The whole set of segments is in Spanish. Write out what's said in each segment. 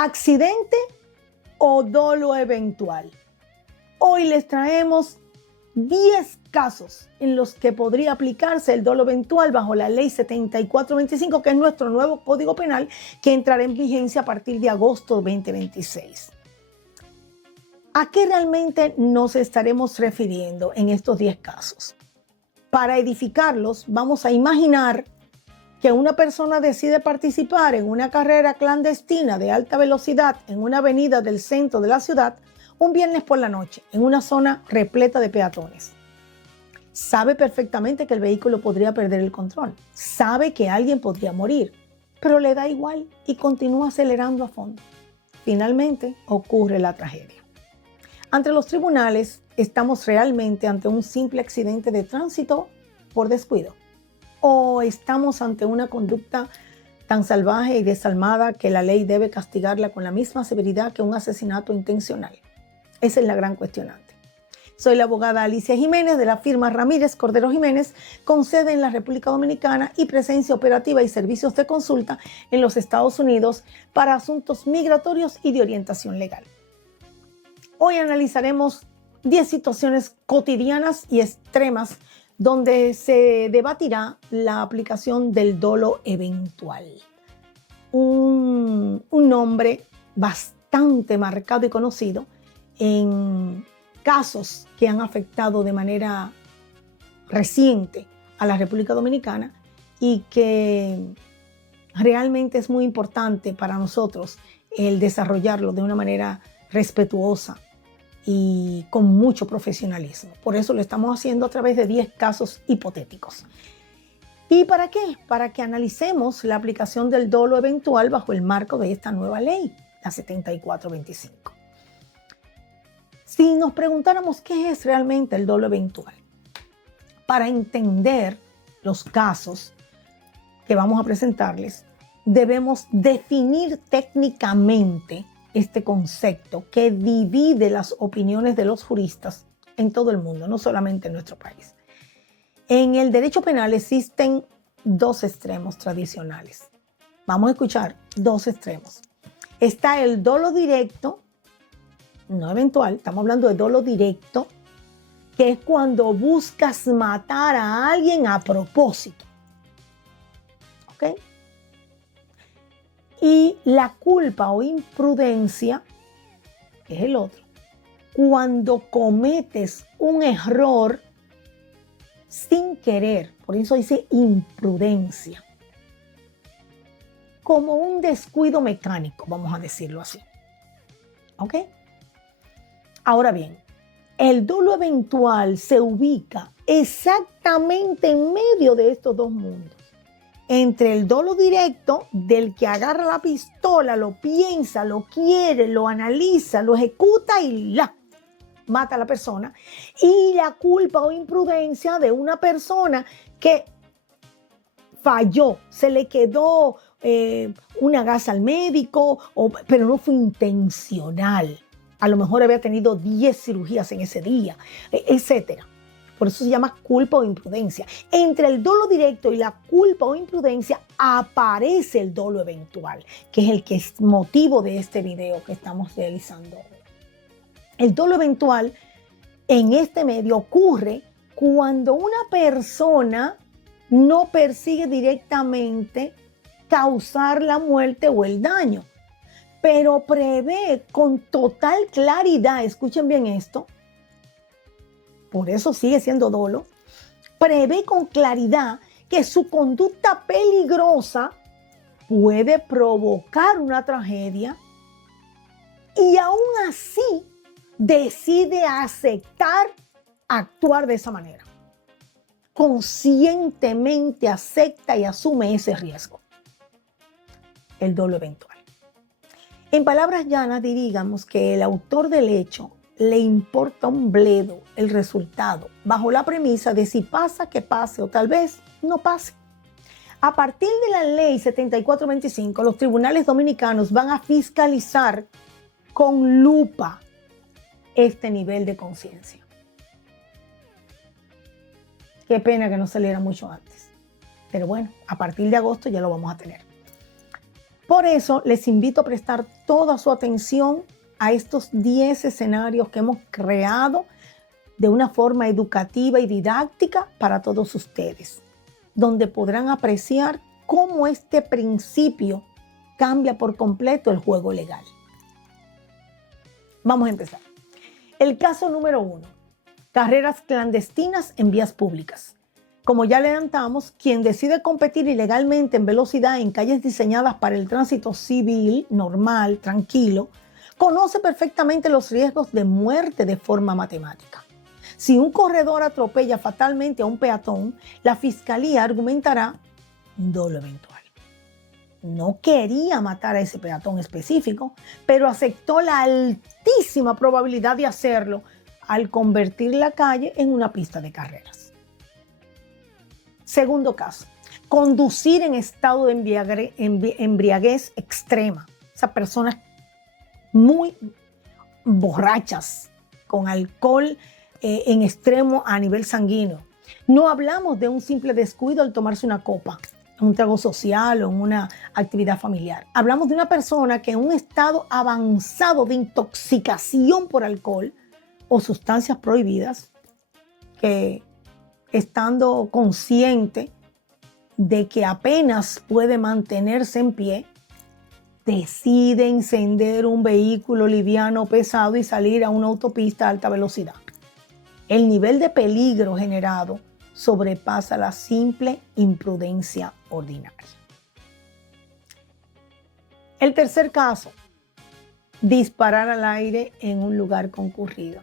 ¿Accidente o dolo eventual? Hoy les traemos 10 casos en los que podría aplicarse el dolo eventual bajo la ley 7425, que es nuestro nuevo Código Penal que entrará en vigencia a partir de agosto 2026. ¿A qué realmente nos estaremos refiriendo en estos 10 casos? Para edificarlos, vamos a imaginar que una persona decide participar en una carrera clandestina de alta velocidad en una avenida del centro de la ciudad un viernes por la noche, en una zona repleta de peatones. Sabe perfectamente que el vehículo podría perder el control, sabe que alguien podría morir, pero le da igual y continúa acelerando a fondo. Finalmente ocurre la tragedia. Ante los tribunales, ¿estamos realmente ante un simple accidente de tránsito por descuido? ¿O estamos ante una conducta tan salvaje y desalmada que la ley debe castigarla con la misma severidad que un asesinato intencional? Esa es la gran cuestionante. Soy la abogada Alicia Jiménez de la firma Ramírez Cordero Jiménez, con sede en la República Dominicana y presencia operativa y servicios de consulta en los Estados Unidos para asuntos migratorios y de orientación legal. Hoy analizaremos 10 situaciones cotidianas y extremas donde se debatirá la aplicación del dolo eventual. Un nombre bastante marcado y conocido en casos que han afectado de manera reciente a la República Dominicana y que realmente es muy importante para nosotros el desarrollarlo de una manera respetuosa y con mucho profesionalismo. Por eso lo estamos haciendo a través de 10 casos hipotéticos. ¿Y para qué? Para que analicemos la aplicación del dolo eventual bajo el marco de esta nueva ley, la 7425. Si nos preguntáramos qué es realmente el dolo eventual, para entender los casos que vamos a presentarles, debemos definir técnicamente este concepto que divide las opiniones de los juristas en todo el mundo, no solamente en nuestro país. En el derecho penal existen dos extremos tradicionales. Vamos a escuchar dos extremos. Está el dolo directo, no eventual, estamos hablando de dolo directo, que es cuando buscas matar a alguien a propósito. ¿Ok? Y la culpa o imprudencia, que es el otro, cuando cometes un error sin querer, por eso dice imprudencia, como un descuido mecánico, vamos a decirlo así. ¿Ok? Ahora bien, el dolo eventual se ubica exactamente en medio de estos dos mundos. Entre el dolo directo, del que agarra la pistola, lo piensa, lo quiere, lo analiza, lo ejecuta y mata a la persona, y la culpa o imprudencia de una persona que falló, se le quedó una gasa al médico, pero no fue intencional. A lo mejor había tenido 10 cirugías en ese día, etcétera. Por eso se llama culpa o imprudencia. Entre el dolo directo y la culpa o imprudencia aparece el dolo eventual, que es el que es motivo de este video que estamos realizando hoy. El dolo eventual en este medio ocurre cuando una persona no persigue directamente causar la muerte o el daño, pero prevé con total claridad, escuchen bien esto, por eso sigue siendo dolo, prevé con claridad que su conducta peligrosa puede provocar una tragedia y aún así decide aceptar actuar de esa manera. Conscientemente acepta y asume ese riesgo. El dolo eventual. En palabras llanas, diríamos que el autor del hecho le importa un bledo el resultado, bajo la premisa de si pasa, que pase, o tal vez no pase. A partir de la ley 7425, los tribunales dominicanos van a fiscalizar con lupa este nivel de conciencia. Qué pena que no saliera mucho antes. Pero bueno, a partir de agosto ya lo vamos a tener. Por eso les invito a prestar toda su atención a estos 10 escenarios que hemos creado de una forma educativa y didáctica para todos ustedes, donde podrán apreciar cómo este principio cambia por completo el juego legal. Vamos a empezar. El caso número 1, carreras clandestinas en vías públicas. Como ya le adelantamos, quien decide competir ilegalmente en velocidad en calles diseñadas para el tránsito civil, normal, tranquilo, conoce perfectamente los riesgos de muerte de forma matemática. Si un corredor atropella fatalmente a un peatón, la fiscalía argumentará dolo eventual. No quería matar a ese peatón específico, pero aceptó la altísima probabilidad de hacerlo al convertir la calle en una pista de carreras. Segundo caso, conducir en estado de embriaguez extrema. Esas personas muy borrachas, con alcohol en extremo a nivel sanguíneo. No hablamos de un simple descuido al tomarse una copa, un trago social o en una actividad familiar. Hablamos de una persona que en un estado avanzado de intoxicación por alcohol o sustancias prohibidas, que estando consciente de que apenas puede mantenerse en pie, decide encender un vehículo liviano pesado y salir a una autopista a alta velocidad. El nivel de peligro generado sobrepasa la simple imprudencia ordinaria. El tercer caso, disparar al aire en un lugar concurrido.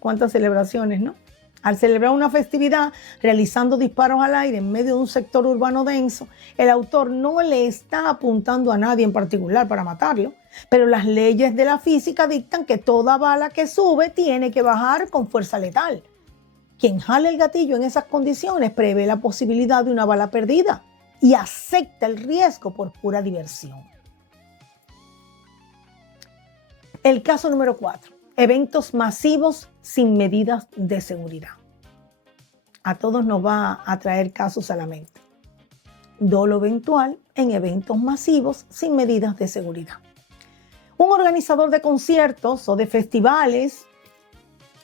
¿Cuántas celebraciones, no? Al celebrar una festividad realizando disparos al aire en medio de un sector urbano denso, el autor no le está apuntando a nadie en particular para matarlo, pero las leyes de la física dictan que toda bala que sube tiene que bajar con fuerza letal. Quien jale el gatillo en esas condiciones prevé la posibilidad de una bala perdida y acepta el riesgo por pura diversión. El caso número 4. Eventos masivos sin medidas de seguridad. A todos nos va a traer casos a la mente. Dolo eventual en eventos masivos sin medidas de seguridad. Un organizador de conciertos o de festivales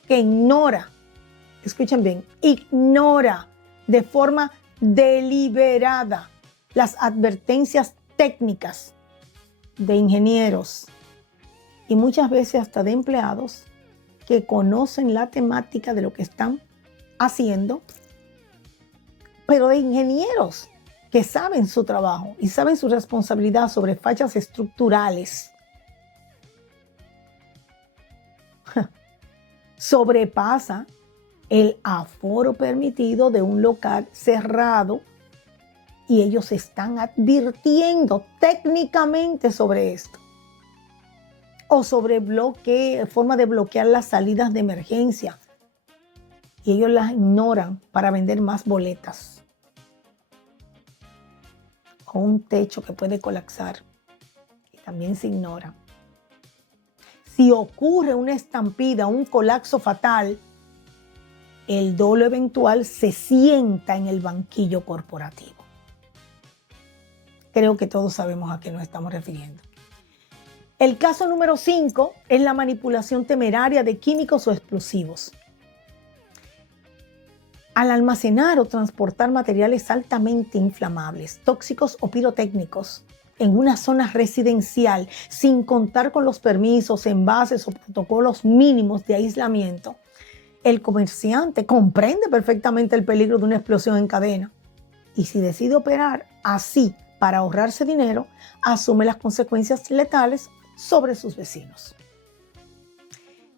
que ignora, escuchen bien, ignora de forma deliberada las advertencias técnicas de ingenieros y muchas veces hasta de empleados que conocen la temática de lo que están haciendo, pero de ingenieros que saben su trabajo y saben su responsabilidad sobre fallas estructurales. Sobrepasa el aforo permitido de un local cerrado y ellos están advirtiendo técnicamente sobre esto. O sobre forma de bloquear las salidas de emergencia. Y ellos las ignoran para vender más boletas. O un techo que puede colapsar. Y también se ignora. Si ocurre una estampida, un colapso fatal, el dolo eventual se sienta en el banquillo corporativo. Creo que todos sabemos a qué nos estamos refiriendo. El caso número 5 es la manipulación temeraria de químicos o explosivos. Al almacenar o transportar materiales altamente inflamables, tóxicos o pirotécnicos en una zona residencial sin contar con los permisos, envases o protocolos mínimos de aislamiento, el comerciante comprende perfectamente el peligro de una explosión en cadena y si decide operar así para ahorrarse dinero, asume las consecuencias letales sobre sus vecinos.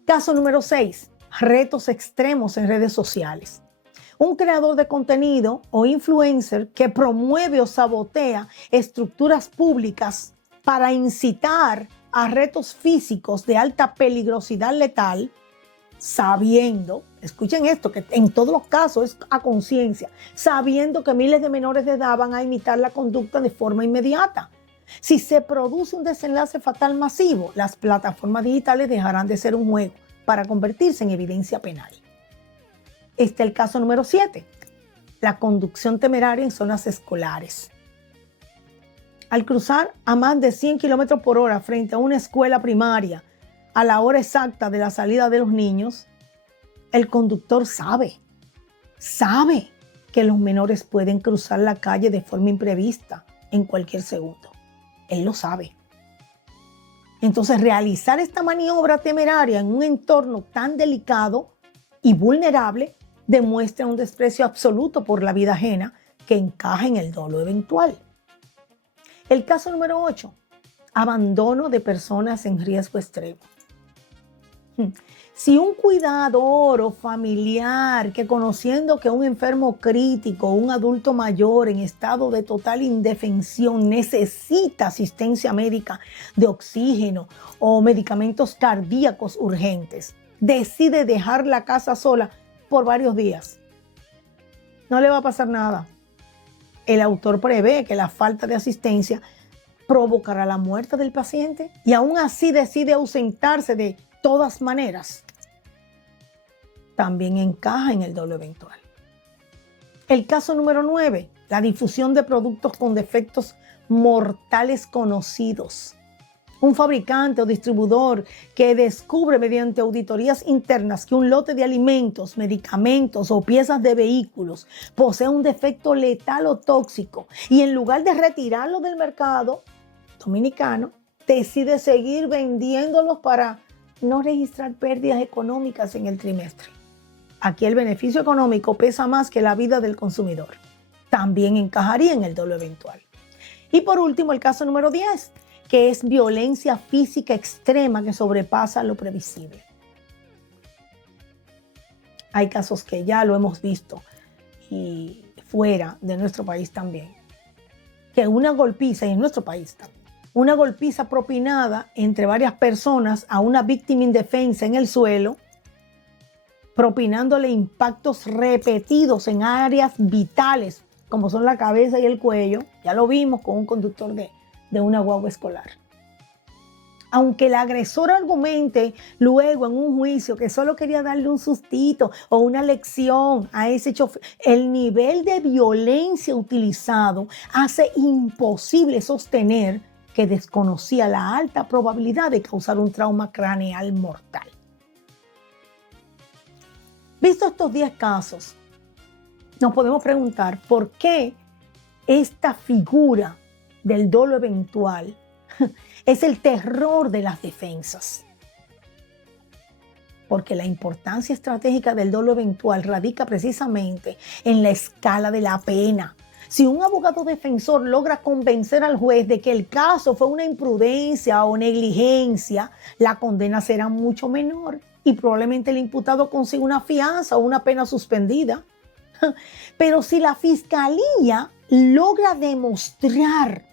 Caso número 6. Retos extremos en redes sociales. Un creador de contenido o influencer que promueve o sabotea estructuras públicas para incitar a retos físicos de alta peligrosidad letal, sabiendo, escuchen esto, que en todos los casos es a conciencia, sabiendo que miles de menores de edad van a imitar la conducta de forma inmediata. Si se produce un desenlace fatal masivo, las plataformas digitales dejarán de ser un juego para convertirse en evidencia penal. Este es el caso número 7, la conducción temeraria en zonas escolares. Al cruzar a más de 100 kilómetros por hora frente a una escuela primaria a la hora exacta de la salida de los niños, el conductor sabe que los menores pueden cruzar la calle de forma imprevista en cualquier segundo. Él lo sabe. Entonces, realizar esta maniobra temeraria en un entorno tan delicado y vulnerable demuestra un desprecio absoluto por la vida ajena que encaja en el dolo eventual. El caso número 8, abandono de personas en riesgo extremo. Si un cuidador o familiar que conociendo que un enfermo crítico, un adulto mayor en estado de total indefensión necesita asistencia médica de oxígeno o medicamentos cardíacos urgentes, decide dejar la casa sola por varios días, no le va a pasar nada. El autor prevé que la falta de asistencia provocará la muerte del paciente y aún así decide ausentarse de todas maneras. También encaja en el dolo eventual. El caso número 9, la difusión de productos con defectos mortales conocidos. Un fabricante o distribuidor que descubre mediante auditorías internas que un lote de alimentos, medicamentos o piezas de vehículos posee un defecto letal o tóxico y en lugar de retirarlo del mercado dominicano, decide seguir vendiéndolos para no registrar pérdidas económicas en el trimestre. Aquí el beneficio económico pesa más que la vida del consumidor. También encajaría en el dolo eventual. Y por último, el caso número 10, que es violencia física extrema que sobrepasa lo previsible. Hay casos que ya lo hemos visto y fuera de nuestro país también. Que una golpiza, y en nuestro país también, una golpiza propinada entre varias personas a una víctima indefensa en el suelo, propinándole impactos repetidos en áreas vitales, como son la cabeza y el cuello. Ya lo vimos con un conductor de una guagua escolar. Aunque el agresor argumente luego en un juicio que solo quería darle un sustito o una lección a ese chofer, el nivel de violencia utilizado hace imposible sostener que desconocía la alta probabilidad de causar un trauma craneal mortal. Visto estos 10 casos, nos podemos preguntar por qué esta figura del dolo eventual es el terror de las defensas. Porque la importancia estratégica del dolo eventual radica precisamente en la escala de la pena. Si un abogado defensor logra convencer al juez de que el caso fue una imprudencia o negligencia, la condena será mucho menor y probablemente el imputado consiga una fianza o una pena suspendida. Pero si la fiscalía logra demostrar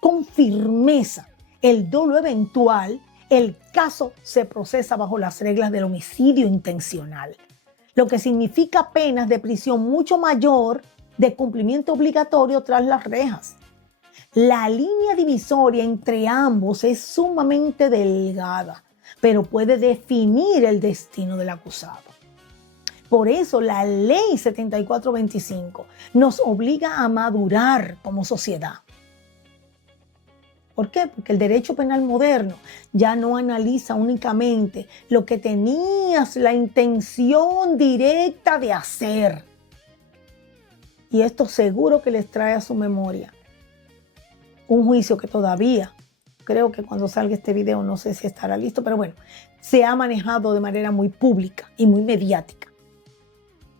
con firmeza el dolo eventual, el caso se procesa bajo las reglas del homicidio intencional, lo que significa penas de prisión mucho mayor de cumplimiento obligatorio tras las rejas. La línea divisoria entre ambos es sumamente delgada, pero puede definir el destino del acusado. Por eso la ley 7425 nos obliga a madurar como sociedad. ¿Por qué? Porque el derecho penal moderno ya no analiza únicamente lo que tenías la intención directa de hacer. Y esto seguro que les trae a su memoria un juicio que todavía, creo que cuando salga este video no sé si estará listo, pero bueno, se ha manejado de manera muy pública y muy mediática.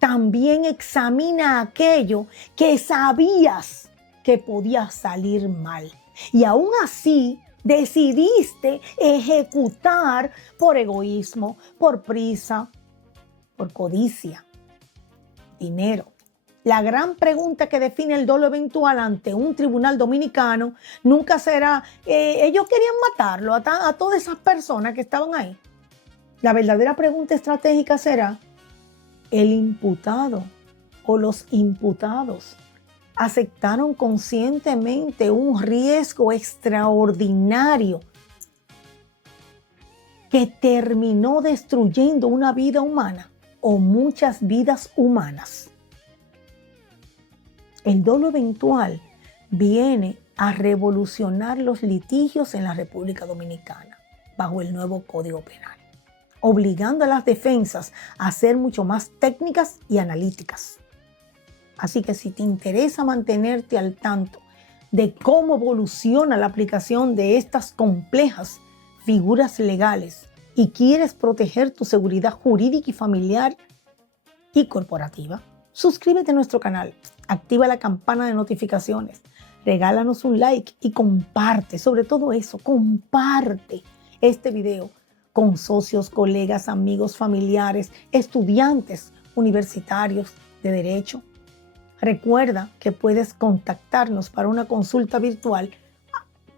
También examina aquello que sabías que podía salir mal. Y aún así decidiste ejecutar por egoísmo, por prisa, por codicia, dinero. La gran pregunta que define el dolo eventual ante un tribunal dominicano nunca será, ellos querían matarlo a todas esas personas que estaban ahí. La verdadera pregunta estratégica será, ¿el imputado o los imputados aceptaron conscientemente un riesgo extraordinario que terminó destruyendo una vida humana o muchas vidas humanas? El dolo eventual viene a revolucionar los litigios en la República Dominicana bajo el nuevo Código Penal, obligando a las defensas a ser mucho más técnicas y analíticas. Así que si te interesa mantenerte al tanto de cómo evoluciona la aplicación de estas complejas figuras legales y quieres proteger tu seguridad jurídica y familiar y corporativa, suscríbete a nuestro canal, activa la campana de notificaciones, regálanos un like y comparte, sobre todo eso, comparte este video con socios, colegas, amigos, familiares, estudiantes universitarios de derecho. Recuerda que puedes contactarnos para una consulta virtual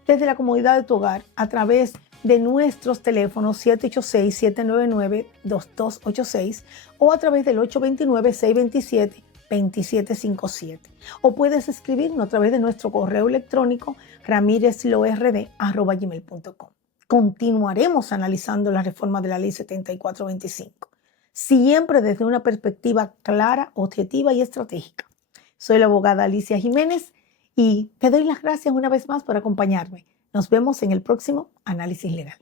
desde la comodidad de tu hogar a través de nuestros teléfonos 786-799-2286 o a través del 829-627-2757. O puedes escribirnos a través de nuestro correo electrónico ramirezlord@gmail.com. Continuaremos analizando la reforma de la Ley 7425, siempre desde una perspectiva clara, objetiva y estratégica. Soy la abogada Alicia Jiménez y te doy las gracias una vez más por acompañarme. Nos vemos en el próximo Análisis Legal.